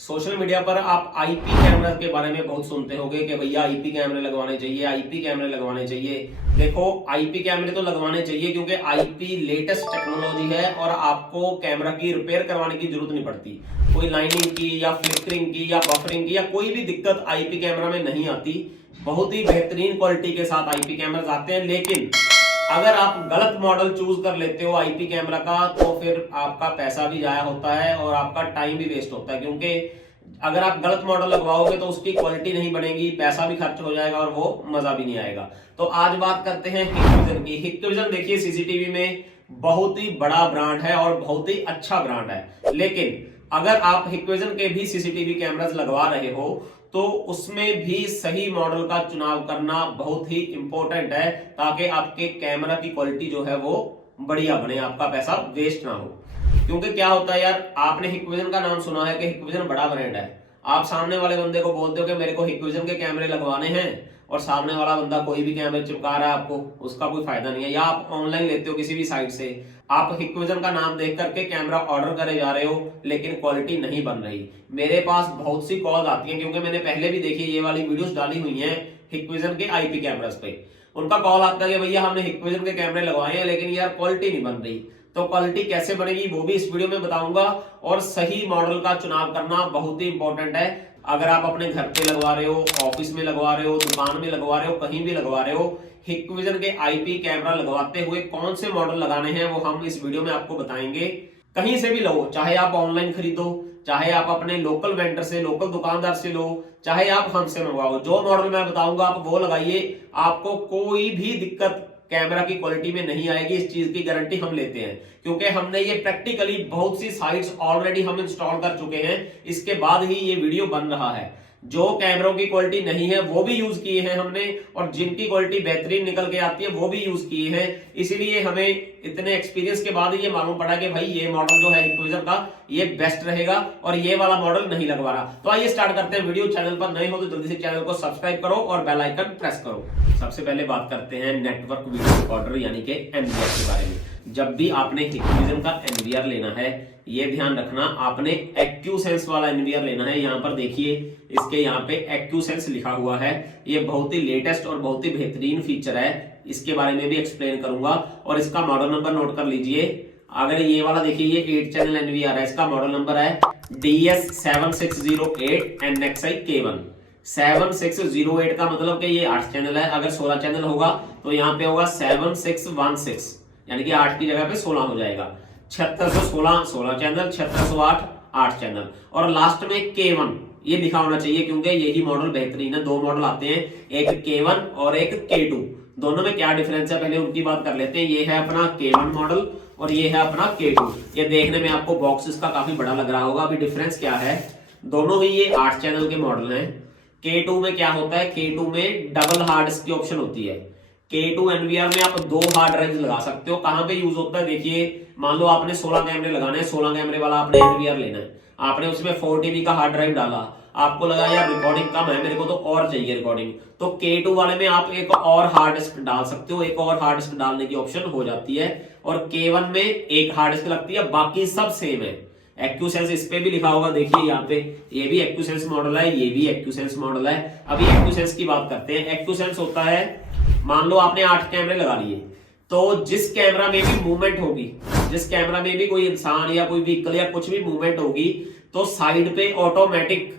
Social media पर आप IP camera के बारे में बहुत सुनते होंगे कि भैया आईपी कैमरे लगवाने चाहिए, आईपी कैमरे लगवाने चाहिए। देखो, आईपी कैमरे तो लगवाने चाहिए क्योंकि आईपी लेटेस्ट टेक्नोलॉजी है और आपको कैमरा की रिपेयर करवाने की जरूरत नहीं पड़ती। कोई लाइनिंग की या फ्लिकरिंग की या बफरिंग की या कोई भी दिक्कत आईपी कैमरा में नहीं आती। बहुत ही बेहतरीन क्वालिटी के साथ आईपी कैमरास आते हैं, लेकिन अगर आप गलत मॉडल चूज कर लेते हो आईपी कैमरा का तो फिर आपका पैसा भी जाया होता है और आपका टाइम भी वेस्ट होता है। क्योंकि अगर आप गलत मॉडल लगवाओगे तो उसकी क्वालिटी नहीं बनेगी, पैसा भी खर्च हो जाएगा और वो मजा भी नहीं आएगा। तो आज बात करते हैं हिक्विजन की। हिक्विजन देखिए सीसीटीवी में बहुत ही बड़ा ब्रांड है और बहुत ही अच्छा ब्रांड है, लेकिन अगर आप हिक्विजन के भी सीसीटीवी कैमरास लगवा रहे हो तो उसमें भी सही मॉडल का चुनाव करना बहुत ही इंपॉर्टेंट है, ताकि आपके कैमरा की क्वालिटी जो है वो बढ़िया बने, आपका पैसा वेस्ट ना हो। क्योंकि क्या होता है यार, आपने हिक्विजन का नाम सुना है कि हिक्विजन बड़ा ब्रांड है। आप सामने वाले बंदे को बोलते हो कि मेरे को हिक्विजन के कैमरे लगवाने हैं और सामने वाला बंदा कोई भी कैमरे चिपका रहा है आपको, उसका कोई फायदा नहीं है। या आप ऑनलाइन लेते हो किसी भी साइट से, आप हिक्विजन का नाम देख करके कैमरा ऑर्डर करे जा रहे हो लेकिन क्वालिटी नहीं बन रही। मेरे पास बहुत सी कॉल आती हैं, क्योंकि मैंने पहले भी देखी ये वाली वीडियोस डाली हुई हैं हिक्विजन के आईपी कैमरास पे। उनका कॉल आता है कि भैया हमने हिक्विजन के कैमरे लगवाए हैं लेकिन यार क्वालिटी नहीं बन रही। तो क्वालिटी कैसे बनेगी वो भी इस वीडियो में बताऊंगा, और सही मॉडल का चुनाव करना बहुत ही इंपॉर्टेंट है। अगर आप अपने घर पे लगवा रहे हो, ऑफिस में लगवा रहे हो, दुकान में लगवा रहे हो, कहीं भी लगवा रहे हो, हिक्विजन के आईपी कैमरा लगवाते हुए कौन से मॉडल लगाने हैं वो हम इस वीडियो में आपको बताएंगे। कहीं से भी लो, चाहे आप ऑनलाइन खरीदो, चाहे आप अपने लोकल वेंडर से, लोकल दुकानदार से लो, चाहे आप हमसे मंगवाओ, जो मॉडल मैं बताऊंगा आप वो लगाइए। आपको कोई भी दिक्कत कैमरा की क्वालिटी में नहीं आएगी, इस चीज की गारंटी हम लेते हैं, क्योंकि हमने ये प्रैक्टिकली बहुत सी साइट्स ऑलरेडी हम इंस्टॉल कर चुके हैं। इसके बाद ही ये वीडियो बन रहा है। जो कैमरों की क्वालिटी नहीं है वो भी यूज किए हैं हमने, और जिनकी क्वालिटी बेहतरीन निकल के आती है वो भी यूज किए हैं। इसीलिए हमें इतने एक्सपीरियंस के बाद ये मालूम पड़ा कि भाई ये मॉडल जो है हिक्विजन का ये बेस्ट रहेगा और ये वाला मॉडल नहीं लगवा रहा। तो आइए स्टार्ट करते हैं वीडियो। चैनल पर नए हो तो जल्दी से चैनल को सब्सक्राइब करो और बेल आइकन प्रेस करो। सबसे पहले बात करते हैं नेटवर्क वीडियो रिकॉर्डर यानी कि एनवीआर के बारे में। जब भी आपने हिक्विजन का एनवीआर लेना है, ये ध्यान रखना आपने एक्यूसेंस वाला एनवीआर लेना है। यहाँ पर देखिए, इसके यहाँ पे एक्यूसेंस लिखा हुआ है। ये बहुत ही लेटेस्ट और बहुत ही बेहतरीन फीचर है, इसके बारे में भी एक्सप्लेन करूंगा। और इसका मॉडल नंबर नोट कर लीजिए। अगर ये वाला देखिए, ये 8 चैनल एनवीआर है, इसका मॉडल नंबर है DS7608 NXI K1। 7608 का मतलब कि ये 8 चैनल है। अगर 16 चैनल होगा तो यहाँ पे होगा 7616, यानी कि 8 की जगह पे 16 हो जाएगा। 7616 16 चैनल, 7608 8 चैनल, और लास्ट में K1 ये लिखा होना चाहिए, क्योंकि यही मॉडल बेहतरीन है। दो मॉडल आते हैं, एक K1 और एक K2। दोनों में क्या डिफरेंस है पहले उनकी बात कर लेते हैं। ये है अपना K1 मॉडल और ये है अपना K2। ये देखने में आपको बॉक्स इसका काफी बड़ा लग रहा होगा। अभी डिफरेंस क्या है, दोनों ही ये 8 चैनल के मॉडल हैं। K2 में क्या होता है, K2 में डबल हार्ड डिस्क की ऑप्शन होती है। K2 एनवीआर में आप 2 हार्ड ड्राइव लगा सकते हो। कहां पे यूज होता है देखिए, मान लो आपने 16 कैमरे लगाने हैं, 16 कैमरे वाला आपने एनवीआर लेना है, आपने उसमें 4 TB का हार्ड ड्राइव डाला, आपको लगा यार रिकॉर्डिंग कम है, मेरे को तो और चाहिए रिकॉर्डिंग, तो K2 वाले में आप एक और हार्ड डिस्क डाल सकते हो। एक और हार्ड डिस्क डालने की ऑप्शन हो जाती है। और K1 में एक हार्ड डिस्क लगती है, बाकी सब सेम है। एक्यूसेंस इस पे भी लिखा होगा, देखिए यहाँ पे, ये भी एक्यूसेंस मॉडल है, ये भी एक्यूसेंस मॉडल है। अभी एक्यूसेंस की बात करते हैं। एक्यूसेंस होता है, मान लो आपने 8 कैमरे लगा लिए, तो जिस कैमरा में भी मूवमेंट होगी, जिस कैमरा में भी कोई इंसान या कोई व्हीकल या कुछ भी मूवमेंट होगी, तो साइड पे ऑटोमेटिक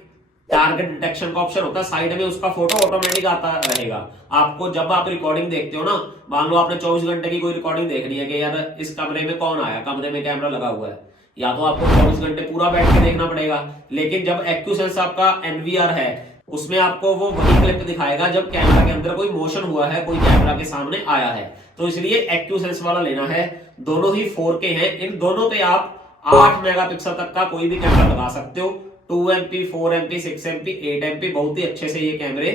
टारगेट डिटेक्शन का ऑप्शन होता है। साइड में उसका फोटो ऑटोमेटिक आता रहेगा आपको। जब आप रिकॉर्डिंग देखते हो ना, मान लो आपने 24 घंटे की कोई रिकॉर्डिंग देखनी है कि यार इस कमरे में कौन आया, कमरे में कैमरा लगा हुआ है, या तो आपको 24 घंटे पूरा बैठ के देखना पड़ेगा। लेकिन जब एक्यूसेंस आपका एनवीआर है, उसमें आपको वो वही क्लिप दिखाएगा जब कैमरा के अंदर कोई मोशन हुआ है, कोई कैमरा के सामने आया है। तो इसलिए एक्यूसेंस वाला लेना है। दोनों ही 4K हैं। इन दोनों पे आप 8 मेगापिक्सल तक का कोई भी कैमरा लगा सकते हो। 2MP 4MP 6MP 8MP बहुत ही अच्छे से ये कैमरे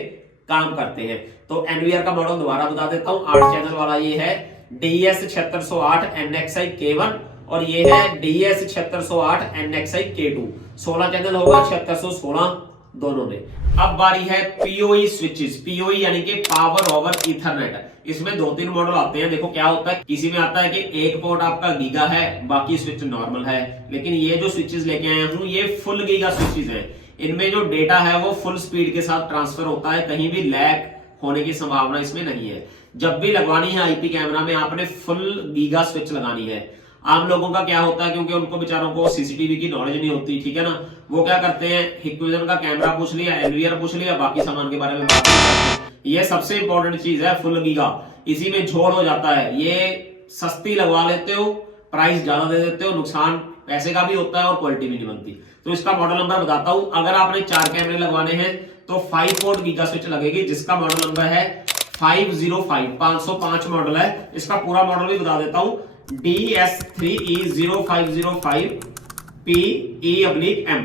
काम करते हैं। तो एनवीआर का मॉडल दोबारा बता देता हूं। 8 चैनल वाला ये है DS7608 NXI K1 और ये है DS7608 NXI K2। 16 चैनल होगा 7616, दोनों में। अब बारी है पीओई स्विचेस। पीओई यानी कि पावर ओवर ईथरनेट। इसमें 2-3 मॉडल आते हैं। देखो क्या होता है, किसी में आता है कि एक पोर्ट आपका गीगा है, बाकी स्विच नॉर्मल है, लेकिन ये जो स्विचेस लेके आया हूं ये फुल गीगा स्विचेस हैं। इनमें जो डेटा है वो फुल स्पीड के साथ ट्रांसफर होता है, कहीं भी लैग होने की संभावना इसमें नहीं है। जब भी लगवानी है आईपी कैमरा में आपने फुल गीगा स्विच लगानी है। आम लोगों का क्या होता है, क्योंकि उनको बेचारों को सीसीटीवी की नॉलेज नहीं होती, ठीक है ना, वो क्या करते हैं, हिक्विजन का कैमरा पूछ लिया, एनवीआर पूछ लिया, बाकी सामान के बारे में बात नहीं करते। ये सबसे इंपॉर्टेंट चीज है फुल गीगा, इसी में झोल हो जाता है। ये सस्ती लगवा लेते हो, प्राइस ज्यादा दे देते हो, नुकसान पैसे का भी होता है और क्वालिटी भी नहीं बनती। तो इसका मॉडल नंबर बताता हूं। अगर आपने 4 कैमरे लगवाने हैं तो 5 पोर्ट गीगा स्विच लगेगी, जिसका मॉडल नंबर है 505, 505 मॉडल है। इसका पूरा मॉडल भी बता देता हूं, DS3E0505PE/M,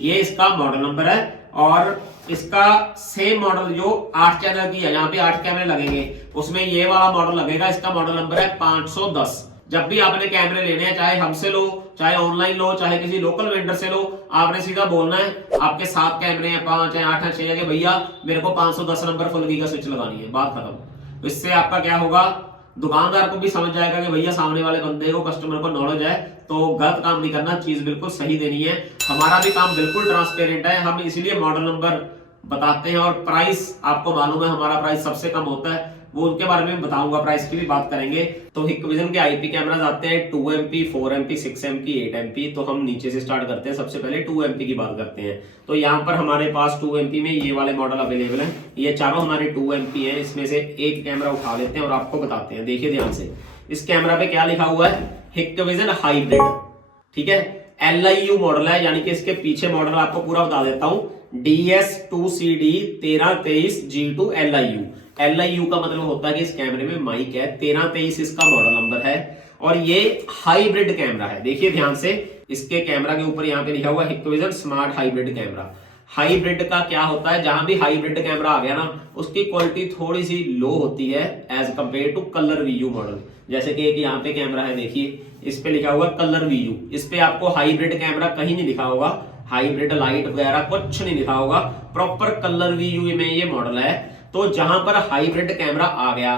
ये इसका मॉडल नंबर है। और इसका सेम मॉडल जो 8 चैनल की है, यहाँ पे 8 कैमरे लगेंगे, उसमें ये वाला मॉडल लगेगा। इसका मॉडल नंबर है 510। जब भी आपने कैमरे लेने हैं, चाहे हमसे लो, चाहे ऑनलाइन लो, चाहे किसी लोकल वेंडर से लो, आपने सीधा बोलना है आपके 7 कैमरे हैं, 5 हैं, 8 हैं, 6 है कि भैया मेरे को 510 नंबर फुल गीगा स्विच लगानी है, बात खत्म। तो इससे आपका क्या होगा, दुकानदार को भी समझ जाएगा कि भैया सामने वाले बंदे को, कस्टमर को नॉलेज है, तो गलत काम नहीं करना, चीज बिल्कुल सही देनी है। हमारा भी काम बिल्कुल ट्रांसपेरेंट है, हम इसलिए मॉडल नंबर बताते हैं और प्राइस आपको मालूम है हमारा प्राइस सबसे कम होता है, वो उनके बारे में बताऊंगा, प्राइस की भी बात करेंगे। तो हिक्विजन के आईपी कैमरास आते हैं 2MP, 4MP, 6MP, 8MP। तो हम नीचे से स्टार्ट करते हैं, सबसे पहले 2MP की बात करते हैं। तो यहाँ पर हमारे पास 2MP में ये वाले मॉडल अवेलेबल हैं, ये चारों हमारे 2MP हैं। इसमें से एक कैमरा उठा लेते हैं और आपको बताते हैं, देखिए ध्यान से। इस कैमरा पे क्या लिखा हुआ है, हिक्विजन हाइब्रिड, ठीक है, LIU मॉडल है, यानी कि इसके पीछे मॉडल आपको पूरा बता देता हूं, DS2CD 1323G2 LIU। LIU का मतलब होता है कि इस कैमरे में माइक है, 1323 इसका मॉडल नंबर है और ये हाइब्रिड कैमरा है। देखिए ध्यान से, इसके कैमरा के ऊपर यहाँ पे लिखा हुआ है हिक्विजन स्मार्ट हाइब्रिड कैमरा। हाइब्रिड का क्या होता है, जहां भी हाइब्रिड कैमरा आ गया ना, उसकी क्वालिटी थोड़ी सी लो होती है as compare to colour view model. जैसे कि एक यहाँ पे कैमरा है, देखिए इस पे लिखा हुआ कलर वीयू, इस पे आपको हाइब्रिड कैमरा कहीं नहीं लिखा होगा, हाइब्रिड लाइट वगैरह कुछ नहीं लिखा होगा, प्रॉपर कलर वीयू में ये मॉडल है। तो जहां पर हाइब्रिड कैमरा आ गया,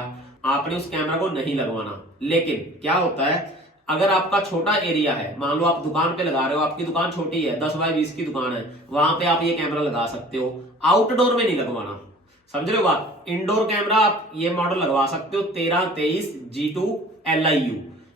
आपने उस कैमरा को नहीं लगवाना। लेकिन क्या होता है, अगर आपका छोटा एरिया है, मान लो आप दुकान पे लगा रहे हो, आपकी दुकान छोटी है, 10 बाय 20 की दुकान है, वहां पे आप ये कैमरा लगा सकते हो, आउटडोर में नहीं लगवाना, समझ रहे हो बात। इंडोर कैमरा आप ये मॉडल लगवा सकते हो 1323G2 LIU,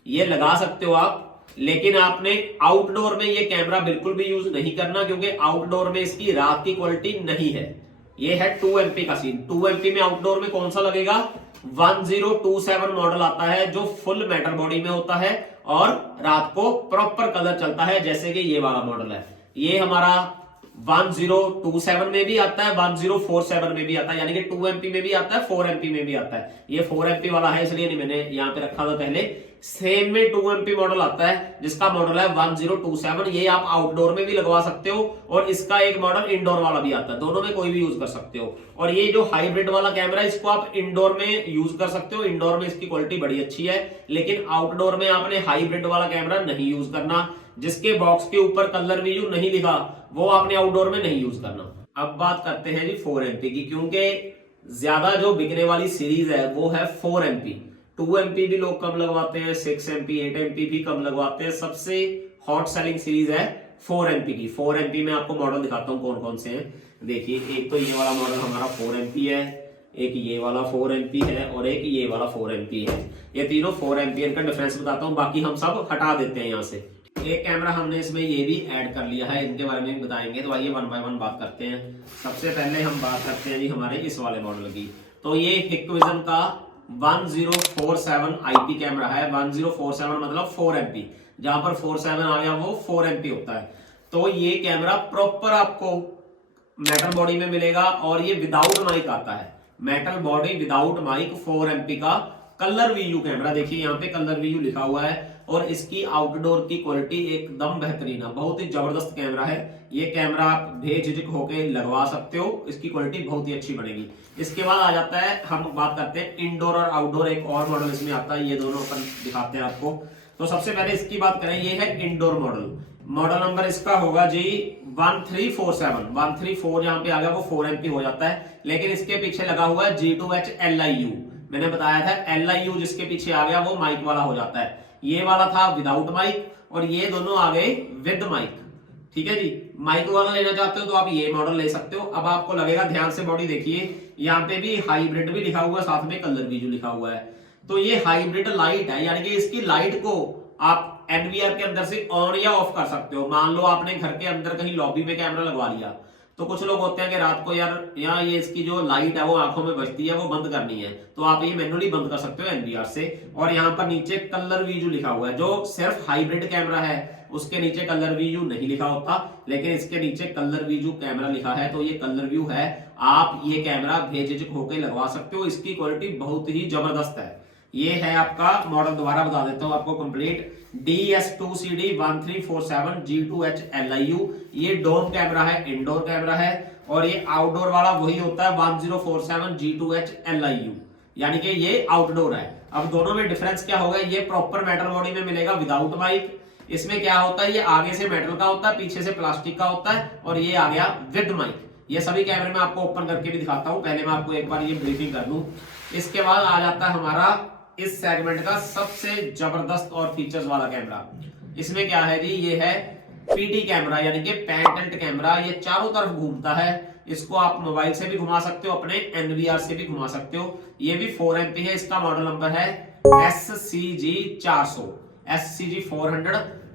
ये लगा सकते हो आप, लेकिन आपने आउटडोर में ये कैमरा बिल्कुल भी यूज नहीं करना, क्योंकि आउटडोर में इसकी रात की क्वालिटी नहीं है। ये है 2MP का सीन। 2MP में आउटडोर में कौन सा लगेगा, 1027 मॉडल आता है, जो फुल मेटल बॉडी में होता है और रात को प्रॉपर कलर चलता है, जैसे कि ये वाला मॉडल है। ये हमारा 1027 में भी आता है, 1047 में भी आता है, यानी कि 2MP में भी आता है, 4MP में भी आता है। ये 4MP वाला है इसलिए नहीं मैंने यहाँ पे रखा था पहले। सेम में 2MP मॉडल आता है, जिसका मॉडल है 1027। ये आप आउटडोर में भी लगवा सकते हो और इसका एक मॉडल इंडोर वाला भी आता है, दोनों में कोई भी यूज कर सकते हो। और ये जो हाइब्रिड वाला कैमरा है, इसको आप इंडोर में यूज कर सकते हो, इंडोर में इसकी क्वालिटी बड़ी अच्छी है, लेकिन आउटडोर में आपने हाइब्रिड वाला कैमरा नहीं यूज करना। जिसके बॉक्स के ऊपर कलर वीयू नहीं लिखा, वो आपने आउटडोर में नहीं यूज करना। अब बात करते हैं जी 4MP की, क्योंकि ज्यादा जो बिकने वाली सीरीज है वो है 4MP। 2MP भी लोग कम लगवाते हैं, 6MP 8MP भी कम लगवाते हैं, सबसे हॉट सेलिंग सीरीज है 4MP की। 4MP में आपको मॉडल दिखाता हूं कौन कौन से हैं। देखिए, एक तो ये वाला मॉडल हमारा 4MP है, एक ये वाला 4MP है और एक ये वाला 4MP है। ये तीनों 4MP, इनका डिफरेंस बताता हूं, बाकी हम सब हटा देते हैं यहाँ से। एक कैमरा हमने इसमें ये भी ऐड कर लिया है, इनके बारे में भी बताएंगे। तो आइए 1 बाय 1 बात करते हैं। सबसे पहले हम बात करते हैं जी हमारे इस वाले मॉडल की। तो ये हिक्विजन का 1047 IP कैमरा है। 1047 मतलब 4MP, जहां पर 47 आ गया वो 4MP होता है। तो ये कैमरा प्रॉपर आपको मेटल बॉडी में मिलेगा और ये विदाउट माइक आता है, metal body without mic, 4MP का कलर वीयू कैमरा। देखिए यहाँ पे कलर वीयू लिखा हुआ है और इसकी आउटडोर की क्वालिटी एकदम बेहतरीन है, बहुत ही जबरदस्त कैमरा है। ये कैमरा आप बेझिझक होके लगवा सकते हो, इसकी क्वालिटी बहुत ही अच्छी बनेगी। इसके बाद आ जाता है, हम बात करते हैं इंडोर और आउटडोर, एक और मॉडल इसमें आता है, ये दोनों अपन दिखाते हैं आपको। तो सबसे पहले इसकी बात करें, ये है इंडोर मॉडल। मॉडल नंबर इसका होगा जी 1347 जहां पे आ गया वो 4 MP हो जाता है, लेकिन इसके पीछे लगा हुआ है G2H LIU। मैंने बताया था LIU जिसके पीछे आ गया वो माइक वाला हो जाता है। ये वाला था विदाउट माइक और ये दोनों आ गए विद माइक। ठीक है जी, माइक वाला लेना चाहते हो तो आप ये मॉडल ले सकते हो। अब आपको लगेगा, ध्यान से बॉडी देखिए, यहाँ पे भी हाइब्रिड भी लिखा हुआ है, साथ में कलर भी जो लिखा हुआ है। तो ये हाइब्रिड लाइट है, यानी कि इसकी लाइट को आप एनवीआर के अंदर से ऑन या ऑफ कर सकते हो। मान लो आपने घर के अंदर कहीं लॉबी में कैमरा लगवा लिया, तो कुछ लोग होते हैं कि रात को यार यहाँ ये इसकी जो लाइट है वो आंखों में बजती है, वो बंद करनी है, तो आप ये मैनुअली बंद कर सकते हो एनवीआर से। और यहाँ पर नीचे कलर व्यू लिखा हुआ है, जो सिर्फ हाइब्रिड कैमरा है उसके नीचे कलर व्यू नहीं लिखा होता, लेकिन इसके नीचे कलर व्यू कैमरा लिखा है, तो ये कलर व्यू है। आप ये कैमरा बेझिझक होकर लगवा सकते हो, इसकी क्वालिटी बहुत ही जबरदस्त है। ये है आपका मॉडल, दोबारा बता देता हूं आपको कंप्लीट, DS2CD 1347 G2H LIU। ये डोम कैमरा है, इंडोर कैमरा है, और ये आउटडोर वाला वही होता है 1047 G2H LIU, यानी कि ये आउटडोर है। अब दोनों में डिफरेंस क्या होगा, ये प्रॉपर मेटल बॉडी में मिलेगा विदाउट माइक। इसमें क्या होता है, ये आगे से मेटल का होता है, पीछे से प्लास्टिक का होता है, और ये आ गया विद माइक। ये सभी कैमरे में आपको ओपन करके भी दिखाता हूं, पहले मैं आपको एक बार ये ब्रीफिंग कर लूं। इसके बाद आ जाता है हमारा इस सेगमेंट का सबसे जबरदस्त और फीचर्स वाला कैमरा। इसमें क्या है जी, ये है पीटी कैमरा, यानी कि पेटेंट कैमरा। ये चारों तरफ घूमता है, इसको आप मोबाइल से भी घुमा सकते हो, अपने एनवीआर से भी घुमा सकते हो। ये भी 4 MP है, इसका मॉडल नंबर है SCG 400 SCG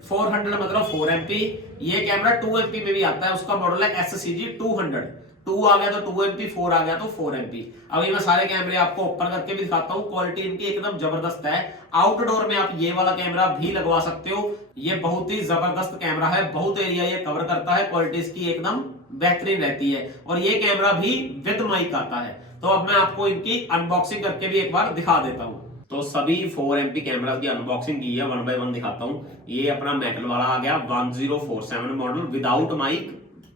400 मतलब 4 MP। ये कैमरा 2 MP में भी आता है, उसका मॉडल है SCG 200। 2 आ गया तो 2 MP, 4 आ गया तो 4 MP। अभी मैं सारे कैमरे आपको ओपन करके भी दिखाता हूँ, क्वालिटी इनकी एकदम जबरदस्त है। आउटडोर में आप ये वाला कैमरा भी लगवा सकते हो, ये बहुत ही जबरदस्त कैमरा है, बहुत एरिया ये कवर करता है, क्वालिटी इसकी एकदम बेहतरीन रहती है, और ये कैमरा भी विद माइक आता है। तो अब मैं आपको इनकी अनबॉक्सिंग करके भी एक बार दिखा देता हूँ। तो सभी 4 MP कैमरा की अनबॉक्सिंग की है, 1 by 1 दिखाता हूँ। ये अपना मेटल वाला आ गया 1047 मॉडल विदाउट माइक,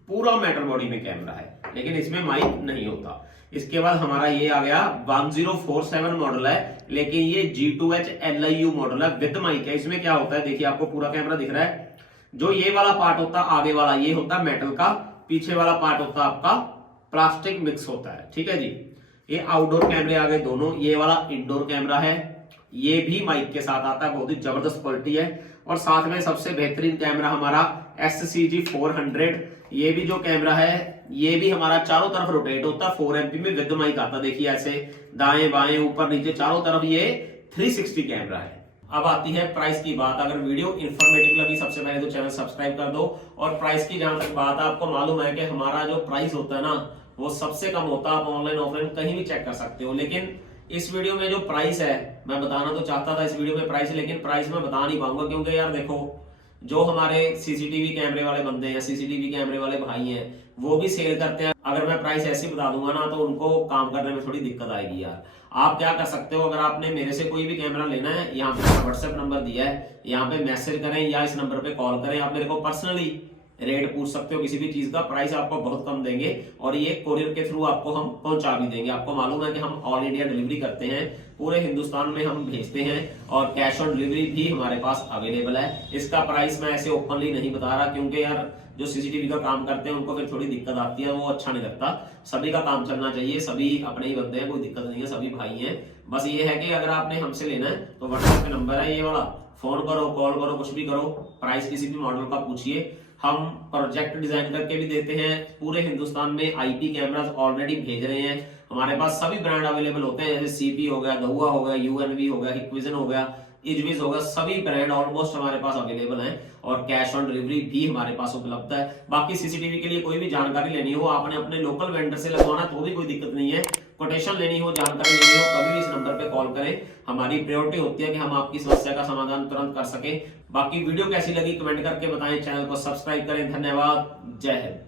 पूरा मेटल बॉडी में कैमरा है, लेकिन इसमें माइक नहीं होता। इसके बाद हमारा ये आ गया 1047 मॉडल है, लेकिन ये G2H LIU मॉडल है, विद माइक है। इसमें क्या होता है, देखिए आपको पूरा कैमरा दिख रहा है। जो ये वाला पार्ट होता है आगे वाला, ये होता है मेटल का, पीछे वाला पार्ट होता है आपका प्लास्टिक मिक्स होता है। ठीक है जी, ये आउटडोर कैमरे आ गए दोनों। ये वाला इंडोर कैमरा है, ये भी माइक के साथ आता है, बहुत ही जबरदस्त क्वालिटी है। और साथ में सबसे बेहतरीन कैमरा हमारा SCG 400। ये भी जो कैमरा है ये भी हमारा चारों तरफ रोटेट होता है, 4 MP में विद माइक आता है। देखिए ऐसे दाएं बाएं ऊपर नीचे चारों तरफ ये 360 कैमरा है। अब आती है प्राइस की बात। अगर वीडियो इंफॉर्मेटिव लगी, सबसे पहले तो चैनल सब्सक्राइब कर दो। और प्राइस की जहां तक बात है, आपको मालूम है कि हमारा जो प्राइस होता है ना, वो सबसे कम होता है। आप ऑनलाइन ऑफलाइन कहीं भी चेक कर सकते हो, लेकिन इस वीडियो में जो प्राइस है, मैं बताना तो चाहता था इस वीडियो में प्राइस, लेकिन प्राइस मैं बता नहीं पाऊंगा, क्योंकि यार देखो, जो हमारे सीसीटीवी कैमरे वाले बंदे हैं, सीसीटीवी कैमरे वाले भाई हैं, वो भी सेल करते हैं। अगर मैं प्राइस ऐसे बता दूंगा ना, तो उनको काम करने में थोड़ी दिक्कत आएगी यार। आप क्या कर सकते हो, अगर आपने मेरे से कोई भी कैमरा लेना है, यहाँ पे व्हाट्सएप नंबर दिया है, यहाँ पे मैसेज करें या इस नंबर पे कॉल करें। आप मेरे को पर्सनली रेट पूछ सकते हो किसी भी चीज का, प्राइस आपको बहुत कम देंगे, और ये कोरियर के थ्रू आपको हम पहुंचा भी देंगे। आपको मालूम है कि हम ऑल इंडिया डिलीवरी करते हैं, पूरे हिंदुस्तान में हम भेजते हैं, और कैश ऑन डिलीवरी भी हमारे पास अवेलेबल है। इसका प्राइस मैं ऐसे ओपनली नहीं बता रहा, क्योंकि यार जो सीसीटीवी का काम करते हैं उनको फिर थोड़ी दिक्कत आती है, वो अच्छा नहीं लगता। सभी का काम चलना चाहिए, सभी अपने ही बंदे हैं, कोई दिक्कत नहीं है, सभी भाई हैं। बस ये है कि अगर आपने हमसे लेना है तो व्हाट्सएप पे नंबर है ये वाला, फोन करो, कॉल करो, कुछ भी करो, प्राइस किसी भी मॉडल का पूछिए। हम प्रोजेक्ट डिजाइन करके भी देते हैं, पूरे हिंदुस्तान में आईपी कैमरास ऑलरेडी भेज रहे हैं। हमारे पास सभी ब्रांड अवेलेबल होते हैं, जैसे सीपी हो गया, दहुआ हो गया, यूएनवी हो गया, हिक्विजन हो गया, इजविज होगा, सभी ब्रांड ऑलमोस्ट हमारे पास अवेलेबल हैं, और कैश ऑन डिलीवरी भी हमारे पास उपलब्ध है। बाकी सीसीटीवी के लिए कोई भी जानकारी लेनी हो, आपने अपने लोकल वेंडर से लगवाना तो भी कोई दिक्कत नहीं है। कोटेशन लेनी हो, जानकारी लेनी हो, कभी भी इस नंबर पे कॉल करें। हमारी प्रायोरिटी होती है कि हम आपकी समस्या का समाधान तुरंत कर सके। बाकी वीडियो कैसी लगी कमेंट करके बताएं, चैनल को सब्सक्राइब करें। धन्यवाद, जय हिंद।